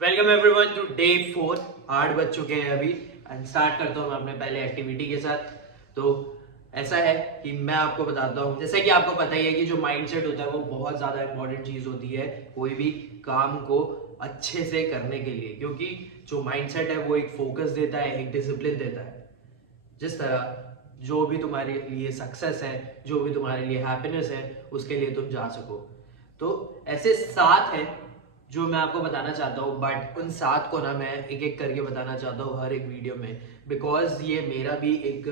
Welcome everyone to day 4। 8 बज चुके हैं अभी एंड स्टार्ट करता हूँ मैं अपने पहले एक्टिविटी के साथ। तो ऐसा है कि मैं आपको बताता हूँ, जैसे कि आपको पता ही है कि जो माइंडसेट होता है वो बहुत ज़्यादा इंपॉर्टेंट चीज़ होती है कोई भी काम को अच्छे से करने के लिए, क्योंकि जो माइंडसेट है वो एक फोकस देता है, एक डिसिप्लिन देता है। जिस तरह जो भी तुम्हारे लिए सक्सेस है, जो भी तुम्हारे लिए हैप्पीनेस है, उसके लिए तुम जा सको। तो ऐसे 7 हैं जो मैं आपको बताना चाहता हूँ, बट उन 7 को ना मैं एक एक करके बताना चाहता हूँ हर एक वीडियो में, बिकॉज ये मेरा भी एक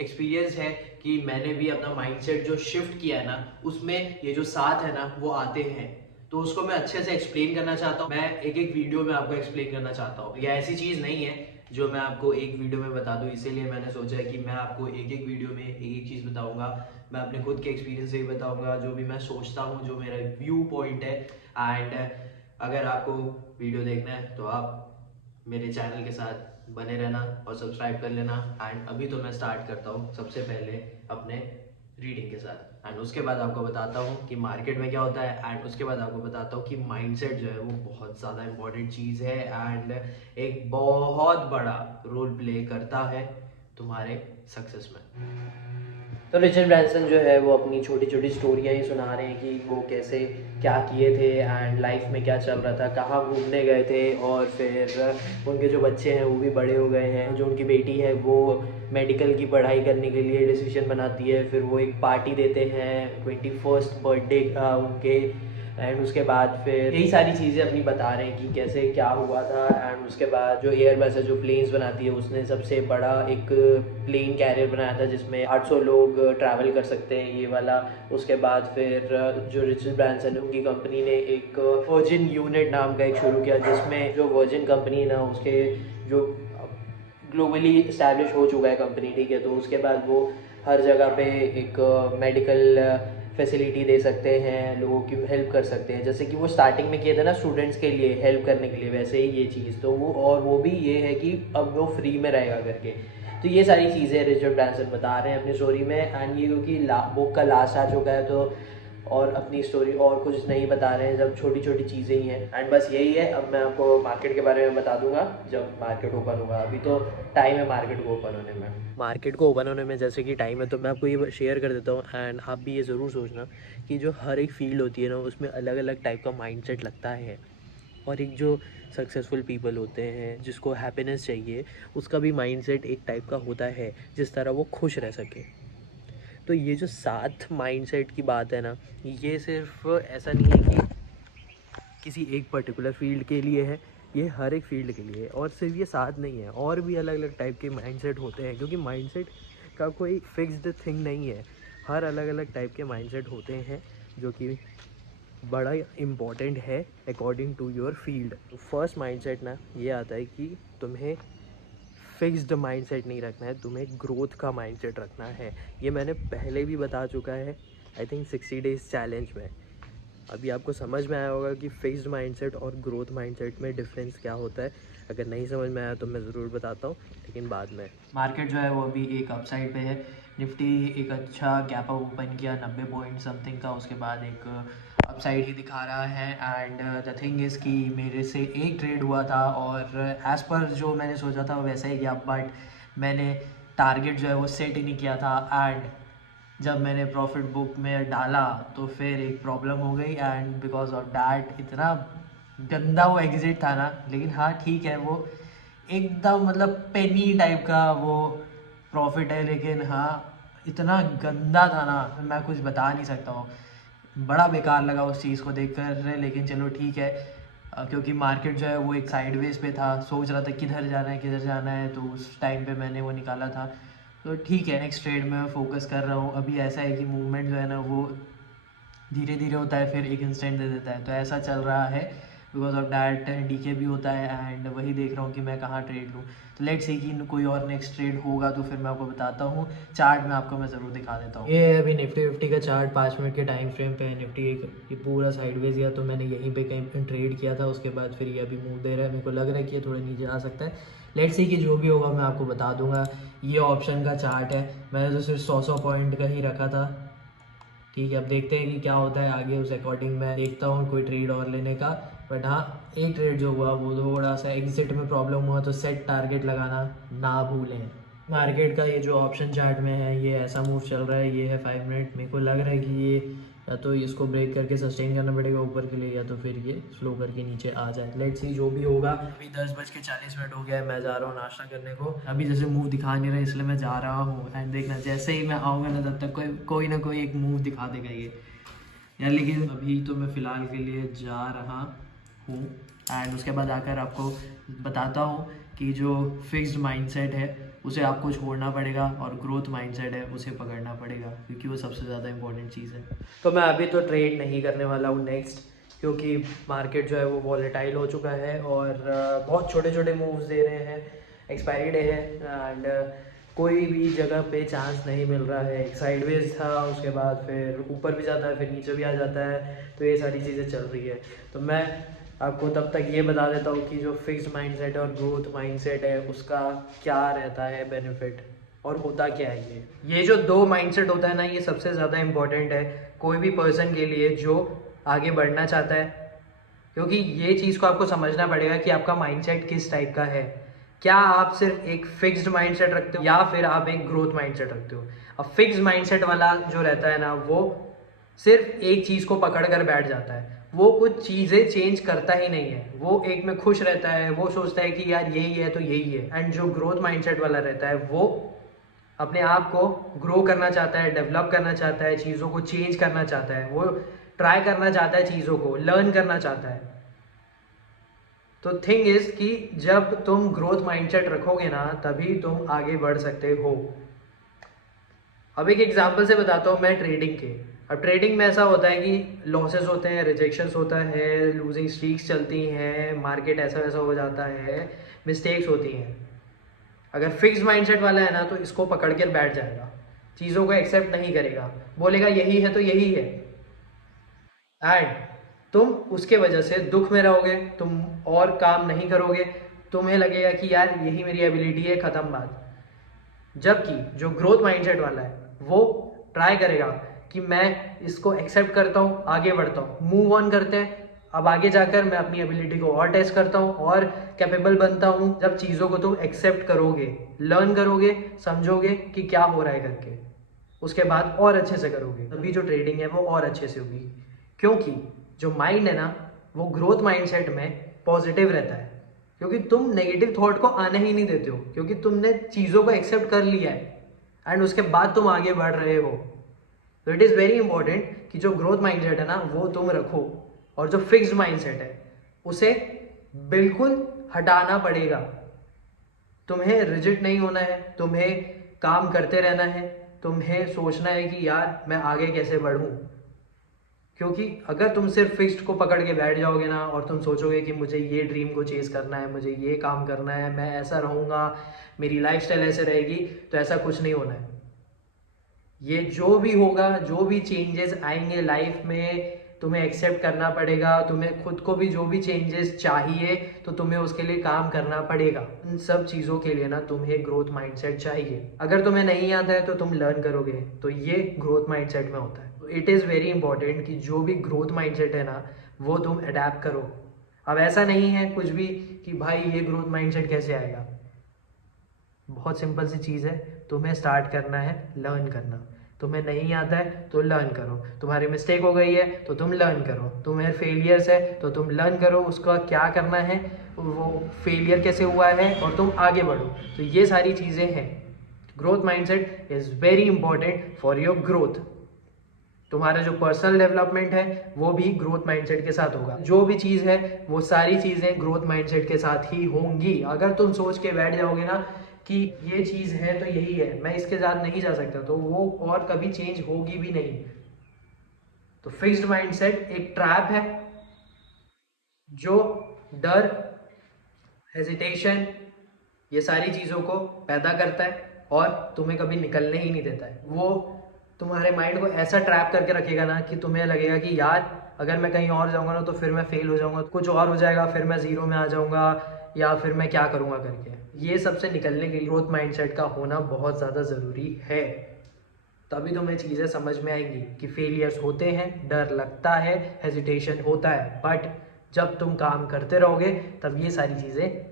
एक्सपीरियंस है कि मैंने भी अपना माइंडसेट जो शिफ्ट किया है ना, उसमें ये जो 7 है ना वो आते हैं। तो उसको मैं अच्छे से एक्सप्लेन करना चाहता हूँ, मैं एक एक वीडियो में आपको एक्सप्लेन करना चाहता हूँ। यह ऐसी चीज़ नहीं है जो मैं आपको एक वीडियो में बता दूं, इसीलिए मैंने सोचा है कि मैं आपको एक एक वीडियो में एक एक चीज़ बताऊंगा। मैं अपने खुद के एक्सपीरियंस से ही बताऊंगा, जो भी मैं सोचता हूँ, जो मेरा व्यू पॉइंट है। एंड अगर आपको वीडियो देखना है तो आप मेरे चैनल के साथ बने रहना और सब्सक्राइब कर लेना। एंड अभी तो मैं स्टार्ट करता हूँ सबसे पहले अपने रीडिंग के साथ, एंड उसके बाद आपको बताता हूँ कि मार्केट में क्या होता है, एंड उसके बाद आपको बताता हूँ कि माइंडसेट जो है वो बहुत ज़्यादा इंपॉर्टेंट चीज़ है एंड एक बहुत बड़ा रोल प्ले करता है तुम्हारे सक्सेस में। तो रिचर्ड ब्रैंसन जो है वो अपनी छोटी छोटी स्टोरियाँ ही सुना रहे हैं कि वो कैसे क्या किए थे एंड लाइफ में क्या चल रहा था, कहाँ घूमने गए थे, और फिर उनके जो बच्चे हैं वो भी बड़े हो गए हैं। जो उनकी बेटी है वो मेडिकल की पढ़ाई करने के लिए डिसीजन बनाती है, फिर वो एक पार्टी देते हैं 21st बर्थडे उनके। एंड उसके बाद फिर यही सारी चीज़ें अपनी बता रहे हैं कि कैसे क्या हुआ था। एंड उसके बाद जो एयरबस है जो प्लेन्स बनाती है, उसने सबसे बड़ा एक प्लेन कैरियर बनाया था जिसमें 800 लोग ट्रैवल कर सकते हैं, ये वाला। उसके बाद फिर जो रिचर्ड ब्रांसन है उनकी कंपनी ने एक वर्जिन यूनिट नाम का एक शुरू किया, जिसमें जो वर्जिन कंपनी है ना उसके जो ग्लोबली इस्टेब्लिश हो चुका है कंपनी, ठीक है, तो उसके बाद वो हर जगह पे एक मेडिकल फैसिलिटी दे सकते हैं, लोगों की हेल्प कर सकते हैं, जैसे कि वो स्टार्टिंग में किए थे ना स्टूडेंट्स के लिए हेल्प करने के लिए, वैसे ही ये चीज़ तो वो, और वो भी ये है कि अब वो फ्री में रहेगा करके। तो ये सारी चीज़ें रिचर्ड ब्रैंसन बता रहे हैं अपनी स्टोरी में। एंड ये क्योंकि बुक का लास्ट आ चुका है तो और अपनी स्टोरी और कुछ नहीं बता रहे हैं, जब छोटी छोटी चीज़ें ही हैं। एंड बस यही है, अब मैं आपको मार्केट के बारे में बता दूंगा जब मार्केट ओपन होगा। अभी तो टाइम है मार्केट को ओपन होने में। मार्केट को ओपन होने में जैसे कि टाइम है, तो मैं आपको ये शेयर कर देता हूँ। एंड आप भी ये ज़रूर सोचना कि जो हर एक फील्ड होती है ना उसमें अलग अलग टाइप का माइंडसेट लगता है। और एक जो सक्सेसफुल पीपल होते हैं जिसको हैप्पीनेस चाहिए, उसका भी माइंडसेट एक टाइप का होता है जिस तरह वो खुश रह सके। तो ये जो 7 माइंडसेट की बात है ना, ये सिर्फ ऐसा नहीं है कि किसी एक पर्टिकुलर फील्ड के लिए है, ये हर एक फील्ड के लिए है। और सिर्फ ये 7 नहीं है, और भी अलग अलग टाइप के माइंडसेट होते हैं, क्योंकि माइंडसेट का कोई फिक्स्ड थिंग नहीं है। हर अलग अलग टाइप के माइंडसेट होते हैं जो कि बड़ा इम्पॉर्टेंट है according to your field. First mindset ना ये आता है कि तुम्हें फिक्स्ड माइंडसेट नहीं रखना है, तुम्हें ग्रोथ का माइंडसेट रखना है। ये मैंने पहले भी बता चुका है, आई थिंक 60 डेज चैलेंज में। अभी आपको समझ में आया होगा कि फिक्स्ड माइंडसेट और ग्रोथ माइंडसेट में डिफरेंस क्या होता है। अगर नहीं समझ में आया तो मैं ज़रूर बताता हूँ, लेकिन बाद में। मार्केट जो है वो अभी एक अपसाइड पे है। निफ्टी एक अच्छा गैप अप ओपन किया 90 पॉइंट समथिंग का, उसके बाद एक अपसाइड ही दिखा रहा है। एंड द थिंग इज़ कि मेरे से एक ट्रेड हुआ था और एज़ पर जो मैंने सोचा था वैसा ही गया, बट मैंने टारगेट जो है वो सेट ही नहीं किया था। एंड जब मैंने प्रॉफिट बुक में डाला तो फिर एक प्रॉब्लम हो गई, एंड बिकॉज ऑफ डैट इतना गंदा वो एग्ज़िट था ना। लेकिन हाँ ठीक है, वो एकदम मतलब पेनी टाइप का वो प्रॉफिट है, लेकिन हाँ इतना गंदा था ना, मैं कुछ बता नहीं सकता हूँ। बड़ा बेकार लगा उस चीज़ को देखकर, लेकिन चलो ठीक है। क्योंकि मार्केट जो है वो एक साइडवेज पे था, सोच रहा था किधर जाना है किधर जाना है, तो उस टाइम पे मैंने वो निकाला था। तो ठीक है, नेक्स्ट ट्रेड में मैं फोकस कर रहा हूँ। अभी ऐसा है कि मूवमेंट जो है ना वो धीरे धीरे होता है, फिर एक इंस्टेंट दे देता है, तो ऐसा चल रहा है। बिकॉज ऑफ डैट डीके भी होता है, एंड वही देख रहा हूँ कि मैं कहाँ ट्रेड लूँ। तो लेट्स सी कि कोई और नेक्स्ट ट्रेड होगा तो फिर मैं आपको बताता हूँ। चार्ट में आपको मैं ज़रूर दिखा देता हूँ। ये है अभी निफ्टी फिफ्टी का चार्ट 5 मिनट के टाइम फ्रेम पे है। निफ्टी एक ये पूरा साइडवेज गया, तो मैंने यहीं पे कहीं ट्रेड किया था, उसके बाद फिर ये अभी मूव दे रहा है। मेरे को लग रहा है कि ये थोड़े नीचे आ सकता है। लेट्स सी कि जो भी होगा मैं आपको बता दूंगा। ये ऑप्शन का चार्ट है, मैंने तो सिर्फ 100 पॉइंट का ही रखा था। ठीक है, अब देखते हैं कि क्या होता है आगे, उस अकॉर्डिंग मैं देखता हूँ कोई ट्रेड और लेने का। बट हाँ, एक ट्रेड जो हुआ वो थोड़ा सा एग्जिट में प्रॉब्लम हुआ, तो सेट टारगेट लगाना ना भूलें। मार्केट का ये जो ऑप्शन चार्ट में है ये ऐसा मूव चल रहा है, ये है 5 मिनट। मेरे को लग रहा है कि ये या तो इसको ब्रेक करके सस्टेन करना पड़ेगा ऊपर के लिए, या तो फिर ये स्लो करके नीचे आ जाए। लेट्स सी जो भी होगा। अभी 10:40 हो गया है, मैं जा रहा हूँ नाश्ता करने को। अभी जैसे मूव दिखा नहीं रहा इसलिए मैं जा रहा हूँ, एंड देखना जैसे ही मैं आऊँगा ना तब तक कोई ना कोई एक मूव दिखा देगा ये यार। लेकिन अभी तो मैं फ़िलहाल के लिए जा रहा हूँ, एंड उसके बाद आकर आपको बताता हूँ कि जो फिक्स्ड माइंडसेट है उसे आपको छोड़ना पड़ेगा और ग्रोथ माइंडसेट है उसे पकड़ना पड़ेगा, क्योंकि वो सबसे ज़्यादा इंपॉर्टेंट चीज़ है। तो मैं अभी तो ट्रेड नहीं करने वाला हूँ नेक्स्ट, क्योंकि मार्केट जो है वो वॉलेटाइल हो चुका है और बहुत छोटे छोटे मूव्स दे रहे हैं। एक्सपायरी डे है एंड कोई भी जगह पे चांस नहीं मिल रहा है। एक साइडवेज था, उसके बाद फिर ऊपर भी जाता है, फिर नीचे भी आ जाता है, तो ये सारी चीज़ें चल रही है। तो मैं आपको तब तक ये बता देता हूँ कि जो फिक्स्ड माइंडसेट है और ग्रोथ माइंडसेट है उसका क्या रहता है बेनिफिट, और होता क्या है ये जो दो माइंडसेट होता है ना, ये सबसे ज़्यादा इम्पोर्टेंट है कोई भी पर्सन के लिए जो आगे बढ़ना चाहता है, क्योंकि ये चीज़ को आपको समझना पड़ेगा कि आपका माइंडसेट किस टाइप का है। क्या आप सिर्फ एक फिक्स्ड माइंडसेट रखते हो या फिर आप एक ग्रोथ माइंडसेट रखते हो। अब फिक्स्ड माइंडसेट वाला जो रहता है ना, वो सिर्फ एक चीज़ को पकड़ कर बैठ जाता है, वो कुछ चीज़ें चेंज करता ही नहीं है, वो एक में खुश रहता है, वो सोचता है कि यार यही है तो यही है। एंड जो ग्रोथ माइंडसेट वाला रहता है वो अपने आप को ग्रो करना चाहता है, डेवलप करना चाहता है, चीज़ों को चेंज करना चाहता है, वो ट्राई करना चाहता है, चीज़ों को लर्न करना चाहता है। तो थिंग इज कि जब तुम ग्रोथ माइंडसेट रखोगे ना तभी तुम आगे बढ़ सकते हो। अब एक एग्जांपल से बताता हूँ मैं ट्रेडिंग के। अब ट्रेडिंग में ऐसा होता है कि लॉसेस होते हैं, रिजेक्शंस होता है, लूजिंग स्ट्रीक्स चलती हैं, मार्केट ऐसा वैसा हो जाता है, मिस्टेक्स होती हैं। अगर फिक्स्ड माइंडसेट वाला है ना तो इसको पकड़ कर बैठ जाएगा, चीज़ों को एक्सेप्ट नहीं करेगा, बोलेगा यही है तो यही है। एंड तुम उसके वजह से दुख में रहोगे, तुम और काम नहीं करोगे, तुम्हें लगेगा कि यार यही मेरी एबिलिटी है, ख़त्म बात। जबकि जो ग्रोथ माइंडसेट वाला है वो ट्राई करेगा कि मैं इसको एक्सेप्ट करता हूँ, आगे बढ़ता हूँ, मूव ऑन करते हैं। अब आगे जाकर मैं अपनी एबिलिटी को और टेस्ट करता हूँ और कैपेबल बनता हूँ। जब चीज़ों को तुम एक्सेप्ट करोगे, लर्न करोगे, समझोगे कि क्या हो रहा है करके, उसके बाद और अच्छे से करोगे, तभी जो ट्रेडिंग है वो और अच्छे से होगी। क्योंकि जो माइंड है ना वो ग्रोथ माइंडसेट में पॉजिटिव रहता है, क्योंकि तुम नेगेटिव थॉट को आने ही नहीं देते हो, क्योंकि तुमने चीज़ों को एक्सेप्ट कर लिया है एंड उसके बाद तुम आगे बढ़ रहे हो। तो इट इज़ वेरी इंपॉर्टेंट कि जो ग्रोथ माइंडसेट है ना वो तुम रखो, और जो फिक्स्ड माइंडसेट है उसे बिल्कुल हटाना पड़ेगा। तुम्हें रिजिड नहीं होना है, तुम्हें काम करते रहना है, तुम्हें सोचना है कि यार मैं आगे कैसे बढ़ूं। क्योंकि अगर तुम सिर्फ फिक्स्ड को पकड़ के बैठ जाओगे ना और तुम सोचोगे कि मुझे ये ड्रीम को चेस करना है, मुझे ये काम करना है, मैं ऐसा रहूँगा, मेरी लाइफस्टाइल ऐसे रहेगी, तो ऐसा कुछ नहीं होना है। ये जो भी होगा, जो भी चेंजेस आएंगे लाइफ में, तुम्हें एक्सेप्ट करना पड़ेगा। तुम्हें खुद को भी जो भी चेंजेस चाहिए तो तुम्हें उसके लिए काम करना पड़ेगा। इन सब चीज़ों के लिए ना तुम्हें ग्रोथ माइंडसेट चाहिए। अगर तुम्हें नहीं आता है तो तुम लर्न करोगे, तो ये ग्रोथ माइंडसेट में होता है। इट इज़ वेरी इंपॉर्टेंट कि जो भी ग्रोथ माइंडसेट है ना वो तुम अडेप्ट करो। अब ऐसा नहीं है कुछ भी कि भाई ये ग्रोथ माइंडसेट कैसे आएगा। बहुत सिंपल सी चीज़ है, तुम्हें स्टार्ट करना है लर्न करना। तुम्हें नहीं आता है तो लर्न करो, तुम्हारी मिस्टेक हो गई है तो तुम लर्न करो, तुम्हें फेलियर्स है तो तुम लर्न करो उसका क्या करना है, वो फेलियर कैसे हुआ है, और तुम आगे बढ़ो। तो ये सारी चीज़ें हैं। Growth mindset is very important for your growth. तुम्हारा जो पर्सनल डेवलपमेंट है वो भी ग्रोथ माइंडसेट के साथ होगा। जो भी चीज़ है वो सारी चीज़ें ग्रोथ माइंडसेट के साथ ही होंगी। अगर तुम सोच के बैठ जाओगे ना कि ये चीज़ है तो यही है, मैं इसके साथ नहीं जा सकता, तो वो और कभी चेंज होगी भी नहीं। तो फिक्स्ड माइंडसेट एक ट्रैप है जो डर, हेजिटेशन, ये सारी चीज़ों को पैदा करता है और तुम्हें कभी निकलने ही नहीं देता है। वो तुम्हारे माइंड को ऐसा ट्रैप करके रखेगा ना कि तुम्हें लगेगा कि यार अगर मैं कहीं और जाऊंगा ना तो फिर मैं फेल हो जाऊंगा, कुछ और हो जाएगा, फिर मैं ज़ीरो में आ जाऊंगा, या फिर मैं क्या करूंगा करके। ये सबसे निकलने के लिए ग्रोथ माइंडसेट का होना बहुत ज़्यादा ज़रूरी है। तभी तुम्हें चीज़ें समझ में आएंगी कि फेलियर्स होते हैं, डर लगता है, हेजिटेशन होता है, बट जब तुम काम करते रहोगे तब ये सारी चीज़ें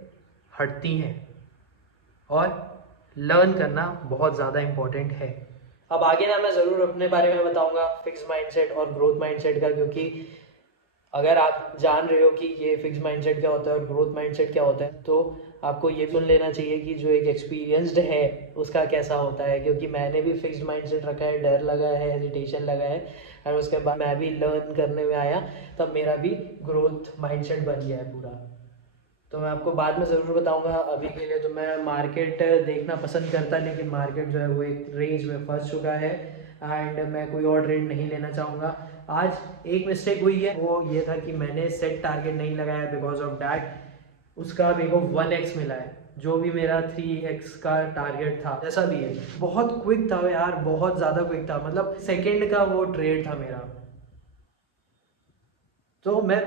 हटती हैं, और लर्न करना बहुत ज़्यादा इम्पोर्टेंट है। अब आगे ना मैं ज़रूर अपने बारे में बताऊंगा फिक्स माइंडसेट और ग्रोथ माइंडसेट का, क्योंकि अगर आप जान रहे हो कि ये फिक्स माइंडसेट क्या होता है और ग्रोथ माइंडसेट क्या होता है, तो आपको ये सुन लेना चाहिए कि जो एक एक्सपीरियंस्ड है उसका कैसा होता है, क्योंकि मैंने भी फिक्स्ड माइंडसेट रखा है, डर लगा है, हेजिटेशन लगा है, और उसके बाद मैं भी लर्न करने में आया, तब मेरा भी ग्रोथ माइंडसेट बन गया है पूरा। तो मैं आपको बाद में ज़रूर बताऊंगा। अभी के लिए तो मैं मार्केट देखना पसंद करता, लेकिन मार्केट जो है वो एक रेंज में फंस चुका है, एंड मैं कोई और ट्रेड नहीं लेना चाहूँगा। आज एक मिस्टेक हुई है, वो ये था कि मैंने सेट टारगेट नहीं लगाया, बिकॉज ऑफ डैट उसका मेरे को 1x मिला है, जो भी मेरा 3x का टारगेट था। जैसा भी है, बहुत क्विक था यार, बहुत ज़्यादा क्विक था, मतलब सेकेंड का वो ट्रेड था मेरा। तो मैं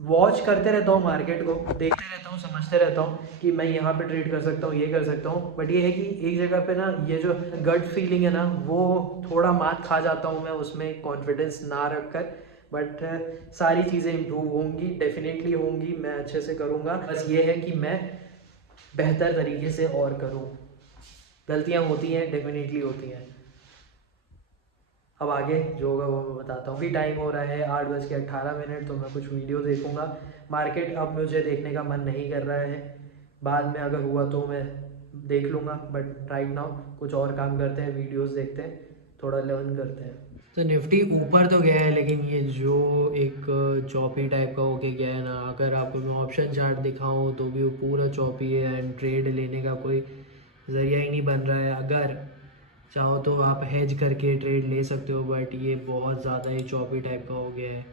वॉच करते रहता हूँ, मार्केट को देखते रहता हूँ, समझते रहता हूँ कि मैं यहाँ पे ट्रेड कर सकता हूँ, ये कर सकता हूँ, बट ये है कि एक जगह पे ना ये जो गट फीलिंग है ना, वो थोड़ा मात खा जाता हूँ मैं उसमें, कॉन्फिडेंस ना रख कर। बट सारी चीज़ें इम्प्रूव होंगी, डेफिनेटली होंगी, मैं अच्छे से करूँगा। बस ये है कि मैं बेहतर तरीके से और करूँ। गलतियाँ होती हैं, डेफिनेटली होती हैं। अब आगे जो होगा वो मैं बताता हूँ। अभी टाइम हो रहा है 8:18, तो मैं कुछ वीडियो देखूँगा। मार्केट अब मुझे देखने का मन नहीं कर रहा है, बाद में अगर हुआ तो मैं देख लूँगा, बट राइट नाउ कुछ और काम करते हैं, वीडियोस देखते हैं, थोड़ा लर्न करते हैं। तो निफ्टी ऊपर तो गया है, लेकिन ये जो एक चौपी टाइप का होके गया है ना, अगर आपको मैं ऑप्शन चार्ट दिखाऊँ तो भी वो पूरा चौपी है, एंड ट्रेड लेने का कोई ज़रिया ही नहीं बन रहा है। अगर चाहो तो आप हेज करके ट्रेड ले सकते हो, बट ये बहुत ज़्यादा ही चॉपी टाइप का हो गया है।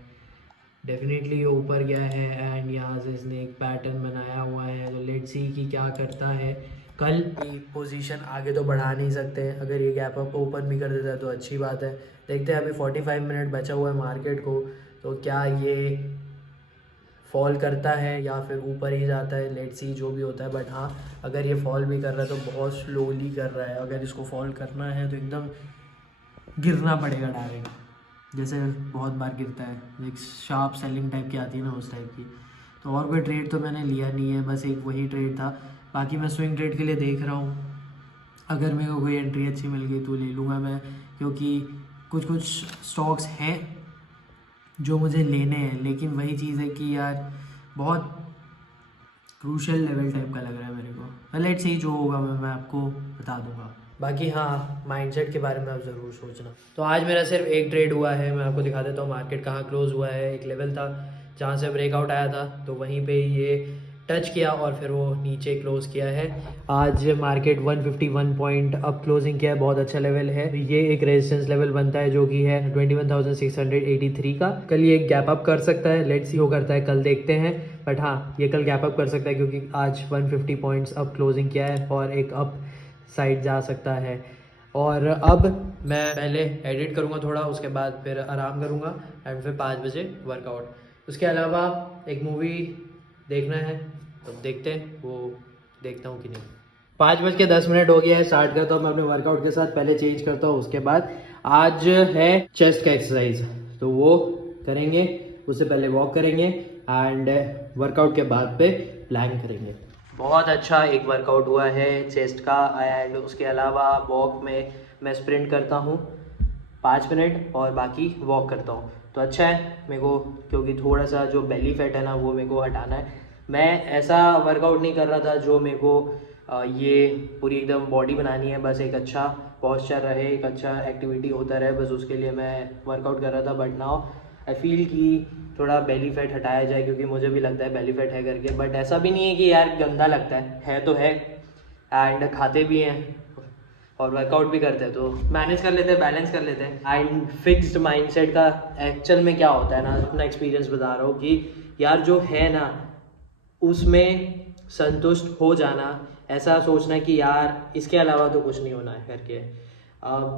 डेफिनेटली ये ऊपर गया है, एंड यहाँ से इसने एक पैटर्न बनाया हुआ है, तो लेट्स सी कि क्या करता है। कल की पोजीशन आगे तो बढ़ा नहीं सकते, अगर ये गैप अप ओपन भी कर देता है तो अच्छी बात है। देखते हैं, अभी 45 मिनट बचा हुआ है मार्केट को, तो क्या ये फॉल करता है या फिर ऊपर ही जाता है, लेट्स सी जो भी होता है। बट हाँ, अगर ये फॉल भी कर रहा है तो बहुत स्लोली कर रहा है, अगर इसको फॉल करना है तो एकदम गिरना पड़ेगा डायरेक्ट, जैसे बहुत बार गिरता है, एक शार्प सेलिंग टाइप की आती है ना, उस टाइप की। तो और कोई ट्रेड तो मैंने लिया नहीं है, बस एक वही ट्रेड था। बाकी मैं स्विंग ट्रेड के लिए देख रहा हूँ, अगर मेरे को कोई एंट्री अच्छी मिल गई तो ले लूँगा मैं, क्योंकि कुछ कुछ स्टॉक्स हैं जो मुझे लेने हैं, लेकिन वही चीज़ है कि यार बहुत क्रूशल लेवल टाइप का लग रहा है मेरे को। लेट्स सी जो होगा मैं आपको बता दूंगा। बाकी हाँ, माइंडसेट के बारे में आप ज़रूर सोचना। तो आज मेरा सिर्फ एक ट्रेड हुआ है, मैं आपको दिखा देता हूँ मार्केट कहाँ क्लोज हुआ है। एक लेवल था जहाँ से ब्रेकआउट आया था, तो वहीं पे ये टच किया और फिर वो नीचे क्लोज किया है। आज मार्केट 151 पॉइंट अप क्लोजिंग किया है, बहुत अच्छा लेवल है। ये एक रेजिस्टेंस लेवल बनता है जो कि है 21,683 का। कल ये गैप अप कर सकता है, लेट्स सी हो करता है, कल देखते हैं। बट हाँ, ये कल गैप अप कर सकता है क्योंकि आज 150 पॉइंट्स अप क्लोजिंग किया है और एक अप साइड जा सकता है। और अब मैं पहले एडिट करूँगा थोड़ा, उसके बाद फिर आराम करूँगा, एंड फिर 5 बजे वर्कआउट। उसके अलावा एक मूवी देखना है, तो देखते हैं वो देखता हूँ कि नहीं। 5:10 हो गया है, स्टार्ट करता हूँ मैं अपने वर्कआउट के साथ। पहले चेंज करता हूँ, उसके बाद आज है चेस्ट का एक्सरसाइज, तो वो करेंगे। उससे पहले वॉक करेंगे, एंड वर्कआउट के बाद पे प्लैंक करेंगे। बहुत अच्छा एक वर्कआउट हुआ है चेस्ट का, एंड उसके अलावा वॉक में मैं स्प्रिंट करता हूँ 5 मिनट और बाकी वॉक करता हूँ, तो अच्छा है मेरे को, क्योंकि थोड़ा सा जो बेली फैट है ना वो मेरे को हटाना है। मैं ऐसा वर्कआउट नहीं कर रहा था जो मेरे को ये पूरी एकदम बॉडी बनानी है, बस एक अच्छा पॉस्चर रहे, एक अच्छा एक्टिविटी होता रहे, बस उसके लिए मैं वर्कआउट कर रहा था। बट नाउ आई फील कि थोड़ा बेली फैट हटाया जाए, क्योंकि मुझे भी लगता है बेली फैट है करके, बट ऐसा भी नहीं है कि यार गंदा लगता है तो है, एंड खाते भी हैं और वर्कआउट भी करते हैं, तो मैनेज कर लेते हैं, बैलेंस कर लेते हैं। एंड फिक्स्ड माइंडसेट का एक्चुअल में क्या होता है ना, अपना एक्सपीरियंस बता रहा हूँ कि यार जो है ना उसमें संतुष्ट हो जाना, ऐसा सोचना कि यार इसके अलावा तो कुछ नहीं होना है करके,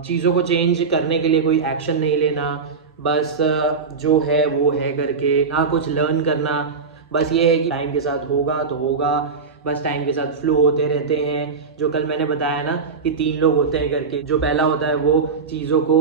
चीज़ों को चेंज करने के लिए कोई एक्शन नहीं लेना, बस जो है वो है करके, ना कुछ लर्न करना। बस ये है कि टाइम के साथ होगा तो होगा, बस टाइम के साथ फ्लो होते रहते हैं। जो कल मैंने बताया ना कि 3 लोग होते हैं करके, जो पहला होता है वो चीज़ों को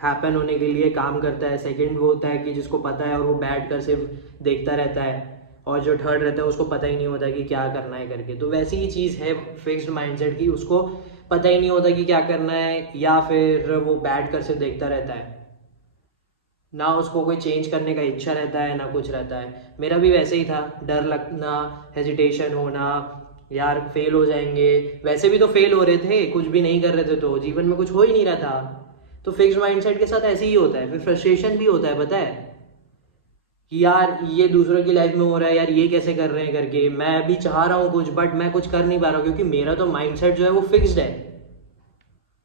हैपन होने के लिए काम करता है, सेकंड वो होता है कि जिसको पता है और वो बैठ कर सिर्फ देखता रहता है, और जो थर्ड रहता है उसको पता ही नहीं होता कि क्या करना है करके। तो वैसी ही चीज़ है फिक्स्ड माइंडसेट की, उसको पता ही नहीं होता कि क्या करना है, या फिर वो बैठ कर सिर्फ देखता रहता है, ना उसको कोई चेंज करने का इच्छा रहता है ना कुछ रहता है। मेरा भी वैसे ही था, डर लगना, हेजिटेशन होना, यार फेल हो जाएंगे, वैसे भी तो फेल हो रहे थे, कुछ भी नहीं कर रहे थे तो जीवन में कुछ हो ही नहीं रहा था। तो फिक्स्ड माइंडसेट के साथ ऐसे ही होता है, फिर फ्रस्ट्रेशन भी होता है, पता है कि यार ये दूसरों की लाइफ में हो रहा है, यार ये कैसे कर रहे हैं करके, मैं भी चाह रहा हूँ कुछ बट मैं कुछ कर नहीं पा रहा हूँ, क्योंकि मेरा तो माइंडसेट जो है वो फिक्स्ड है,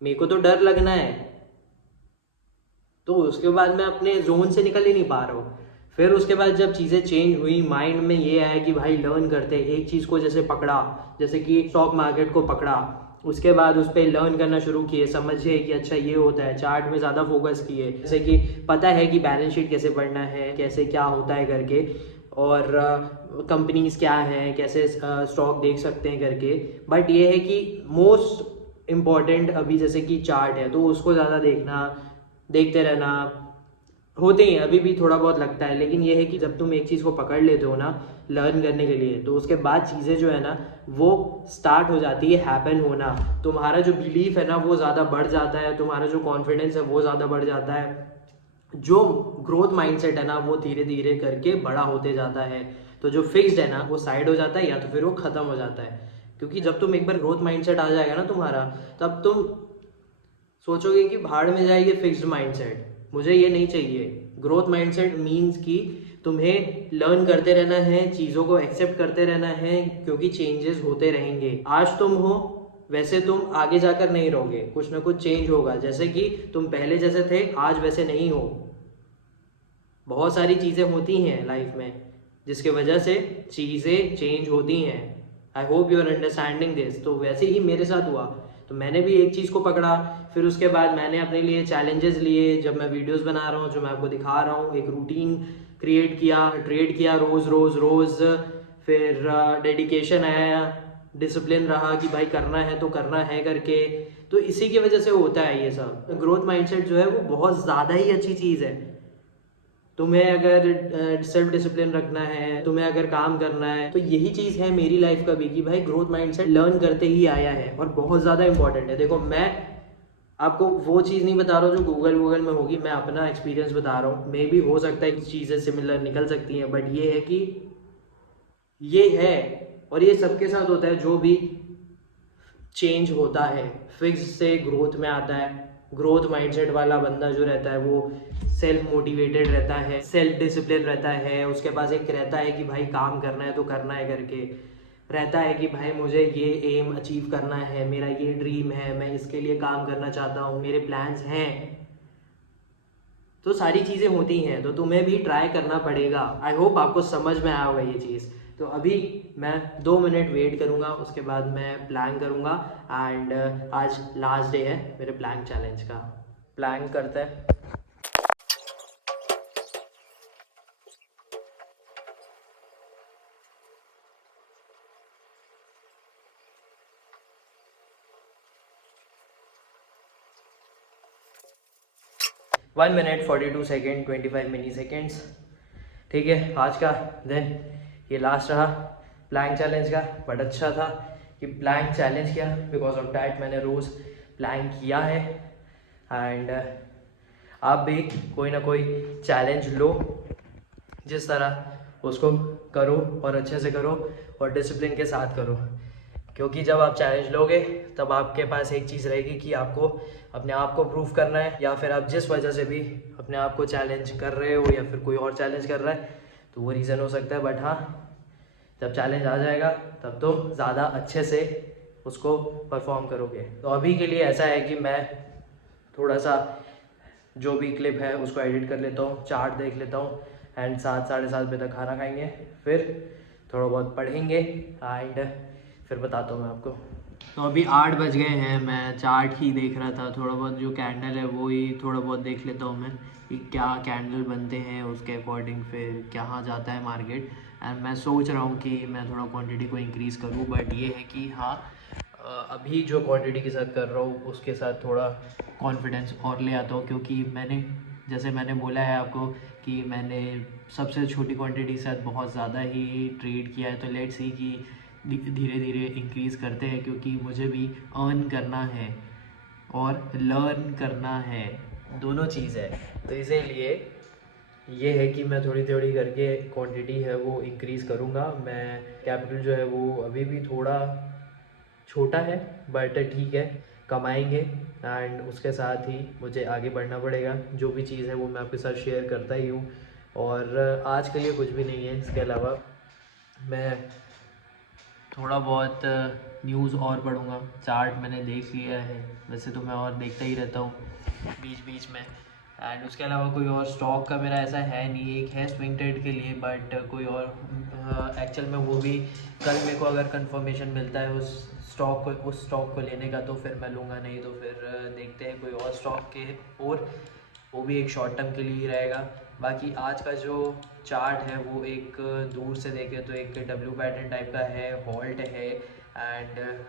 मेरे को तो डर लगना है। तो उसके बाद मैं अपने जोन से निकल ही नहीं पा रहा हूँ। फिर उसके बाद जब चीज़ें चेंज हुई, माइंड में ये आया कि भाई लर्न करते, एक चीज़ को जैसे पकड़ा, जैसे कि स्टॉक मार्केट को पकड़ा, उसके बाद उस पर लर्न करना शुरू किए, समझिए कि अच्छा ये होता है, चार्ट में ज़्यादा फोकस किए, जैसे कि पता है कि बैलेंस शीट कैसे पढ़ना है, कैसे क्या होता है करके, और कंपनीज क्या हैं, कैसे स्टॉक देख सकते हैं करके। बट ये है कि मोस्ट इम्पॉर्टेंट अभी जैसे कि चार्ट है, तो उसको ज़्यादा देखना, देखते रहना, होते ही अभी भी थोड़ा बहुत लगता है, लेकिन ये है कि जब तुम एक चीज़ को पकड़ लेते हो ना लर्न करने के लिए, तो उसके बाद चीज़ें जो है ना वो स्टार्ट हो जाती है हैपन होना। तुम्हारा जो बिलीफ है ना वो ज़्यादा बढ़ जाता है, तुम्हारा जो कॉन्फिडेंस है वो ज़्यादा बढ़ जाता है, जो ग्रोथ माइंडसेट है ना वो धीरे धीरे करके बड़ा होते जाता है। तो जो फिक्स्ड है ना वो साइड हो जाता है, या तो फिर वो ख़त्म हो जाता है। क्योंकि जब तुम एक बार ग्रोथ माइंडसेट आ जाएगा ना तुम्हारा, तब तुम सोचोगे कि भाड़ में जाएगी फिक्स्ड माइंडसेट, मुझे ये नहीं चाहिए। ग्रोथ माइंडसेट मीन्स कि तुम्हें लर्न करते रहना है, चीज़ों को एक्सेप्ट करते रहना है, क्योंकि चेंजेस होते रहेंगे। आज तुम हो वैसे तुम आगे जाकर नहीं रहोगे, कुछ ना कुछ चेंज होगा, जैसे कि तुम पहले जैसे थे आज वैसे नहीं हो। बहुत सारी चीज़ें होती हैं लाइफ में जिसके वजह से चीज़ें चेंज होती हैं। I hope you are understanding this. तो वैसे ही मेरे साथ हुआ, तो मैंने भी एक चीज़ को पकड़ा, फिर उसके बाद मैंने अपने लिए चैलेंजेस लिए। जब मैं वीडियोस बना रहा हूँ, जो मैं आपको दिखा रहा हूँ, एक रूटीन क्रिएट किया, ट्रेड किया रोज़ रोज़ रोज़, फिर डेडिकेशन आया, डिसिप्लिन रहा कि भाई करना है तो करना है करके। तो इसी की वजह से होता है ये सब। ग्रोथ माइंडसेट जो है वो बहुत ज़्यादा ही अच्छी चीज़ है। तुम्हें अगर सेल्फ डिसिप्लिन रखना है, तुम्हें अगर काम करना है, तो यही चीज़ है मेरी लाइफ का भी कि भाई ग्रोथ माइंडसेट लर्न करते ही आया है और बहुत ज़्यादा इंपॉर्टेंट है। देखो मैं आपको वो चीज़ नहीं बता रहा हूँ जो गूगल में होगी, मैं अपना एक्सपीरियंस बता रहा हूँ। मे भी हो सकता है कि चीज़ें सिमिलर निकल सकती हैं, बट ये है कि ये है, और ये सबके साथ होता है। जो भी चेंज होता है फिक्स से ग्रोथ में आता है। ग्रोथ माइंडसेट वाला बंदा जो रहता है वो सेल्फ मोटिवेटेड रहता है, सेल्फ डिसिप्लिन रहता है, उसके पास एक रहता है कि भाई काम करना है तो करना है करके, रहता है कि भाई मुझे ये एम अचीव करना है, मेरा ये ड्रीम है, मैं इसके लिए काम करना चाहता हूँ, मेरे प्लान्स हैं। तो सारी चीज़ें होती हैं, तो तुम्हें भी ट्राई करना पड़ेगा। आई होप आपको समझ में आया होगा ये चीज़। तो अभी मैं 2 मिनट वेट करूँगा, उसके बाद मैं प्लान करूँगा। एंड आज लास्ट डे है मेरे प्लान चैलेंज का। प्लान करते हैं। वन मिनट 42 सेकेंड 25 मिली सेकेंड्स। ठीक है, आज का दिन ये लास्ट रहा प्लैंक चैलेंज का। बट अच्छा था कि प्लैंक चैलेंज किया, बिकॉज ऑफ डैट मैंने रोज़ प्लैंक किया है। एंड आप भी कोई ना कोई चैलेंज लो, जिस तरह उसको करो और अच्छे से करो और डिसिप्लिन के साथ करो। क्योंकि जब आप चैलेंज लोगे तब आपके पास एक चीज़ रहेगी कि आपको अपने आप को प्रूव करना है, या फिर आप जिस वजह से भी अपने आप को चैलेंज कर रहे हो या फिर कोई और चैलेंज कर रहा है, तो वो रीज़न हो सकता है। बट हाँ, जब चैलेंज आ जाएगा तब तो ज़्यादा अच्छे से उसको परफॉर्म करोगे। तो अभी के लिए ऐसा है कि मैं थोड़ा सा जो भी क्लिप है उसको एडिट कर लेता हूँ, चार्ट देख लेता हूँ, एंड 7 साढ़े 7 बजे तक खाना खाएंगे, फिर थोड़ा बहुत पढ़ेंगे, एंड फिर बताता हूँ मैं आपको। तो अभी 8 बज गए हैं, मैं चार्ट ही देख रहा था, थोड़ा बहुत जो कैंडल है वो ही थोड़ा बहुत देख लेता हूँ मैं कि क्या कैंडल बनते हैं, उसके अकॉर्डिंग फिर कहाँ जाता है मार्केट। एंड मैं सोच रहा हूँ कि मैं थोड़ा क्वांटिटी को इंक्रीज़ करूँ, बट ये है कि हाँ अभी जो क्वांटिटी के साथ कर रहा हूँ उसके साथ थोड़ा कॉन्फिडेंस और ले आता हूँ, क्योंकि जैसे मैंने बोला है आपको कि मैंने सबसे छोटी क्वांटिटी के साथ बहुत ज़्यादा ही ट्रेड किया है। तो लेट्स सी कि धीरे धीरे इंक्रीज़ करते हैं, क्योंकि मुझे भी अर्न करना है और लर्न करना है, दोनों चीज़ है। तो इसीलिए ये है कि मैं थोड़ी थोड़ी करके क्वांटिटी है वो इंक्रीज़ करूँगा। मैं कैपिटल जो है वो अभी भी थोड़ा छोटा है, बट ठीक है, कमाएंगे। एंड उसके साथ ही मुझे आगे बढ़ना पड़ेगा। जो भी चीज़ है वो मैं आपके साथ शेयर करता ही हूँ। और आज के लिए कुछ भी नहीं है। इसके अलावा मैं थोड़ा बहुत न्यूज़ और पढ़ूँगा। चार्ट मैंने देख लिया है, वैसे तो मैं और देखता ही रहता हूँ बीच बीच में। एंड उसके अलावा कोई और स्टॉक का मेरा ऐसा है नहीं। एक है स्विंग ट्रेड के लिए, बट कोई और एक्चुअल में वो भी कल मेरे को अगर कंफर्मेशन मिलता है उस स्टॉक को लेने का तो फिर मैं लूँगा, नहीं तो फिर देखते हैं कोई और स्टॉक के। और वो भी एक शॉर्ट टर्म के लिए ही रहेगा। बाकी आज का जो चार्ट है वो एक दूर से देखें तो एक डब्ल्यू पैटर्न टाइप का है, हॉल्ट है। एंड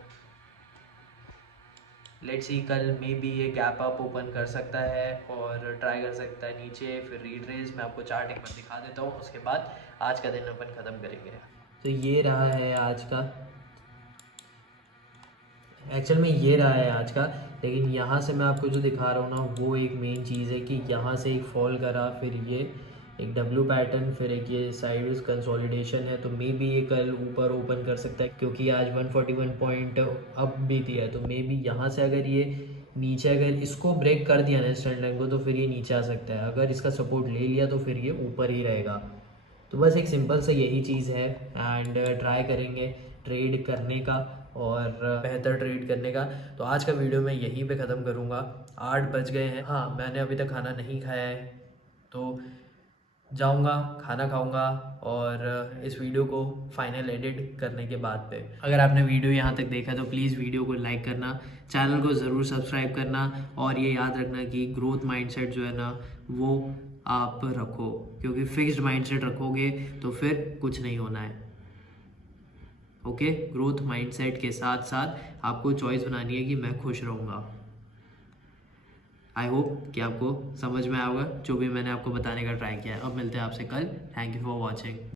लेट्स सी कल मे बी ये गैप अप ओपन कर सकता है और ट्राई कर सकता है नीचे, फिर रीट्रेस। मैं आपको चार्ट एक बार दिखा देता हूँ, उसके बाद आज का दिन अपन ख़त्म करेंगे। तो ये रहा है आज का, एक्चुअल में ये रहा है आज का। लेकिन यहाँ से मैं आपको जो दिखा रहा हूँ ना वो एक मेन चीज़ है कि यहाँ से एक फॉल करा, फिर ये एक डब्ल्यू पैटर्न, फिर एक ये साइड कंसोलिडेशन है। तो मे बी ये कल ऊपर ओपन कर सकता है, क्योंकि आज 141 पॉइंट अप भी दिया है। तो मे बी यहाँ से अगर ये नीचे अगर इसको ब्रेक कर दिया ना स्टैंड लाइन को, तो फिर ये नीचे आ सकता है। अगर इसका सपोर्ट ले लिया तो फिर ये ऊपर ही रहेगा। तो बस एक सिंपल सा यही चीज़ है। एंड ट्राई करेंगे ट्रेड करने का और बेहतर ट्रेड करने का। तो आज का वीडियो मैं यहीं पे ख़त्म करूँगा। 8 बज गए हैं। हाँ, मैंने अभी तक खाना नहीं खाया है, तो जाऊँगा खाना खाऊँगा और इस वीडियो को फाइनल एडिट करने के बाद पे। अगर आपने वीडियो यहाँ तक देखा तो प्लीज़ वीडियो को लाइक करना, चैनल को ज़रूर सब्सक्राइब करना, और ये याद रखना कि ग्रोथ माइंडसेट जो है ना वो आप रखो, क्योंकि फिक्स्ड माइंडसेट रखोगे तो फिर कुछ नहीं होना है। ओके, ग्रोथ माइंडसेट के साथ साथ आपको चॉइस बनानी है कि मैं खुश रहूँगा। आई होप कि आपको समझ में आएगा जो भी मैंने आपको बताने का ट्राई किया है। अब मिलते हैं आपसे कल। Thank you for watching.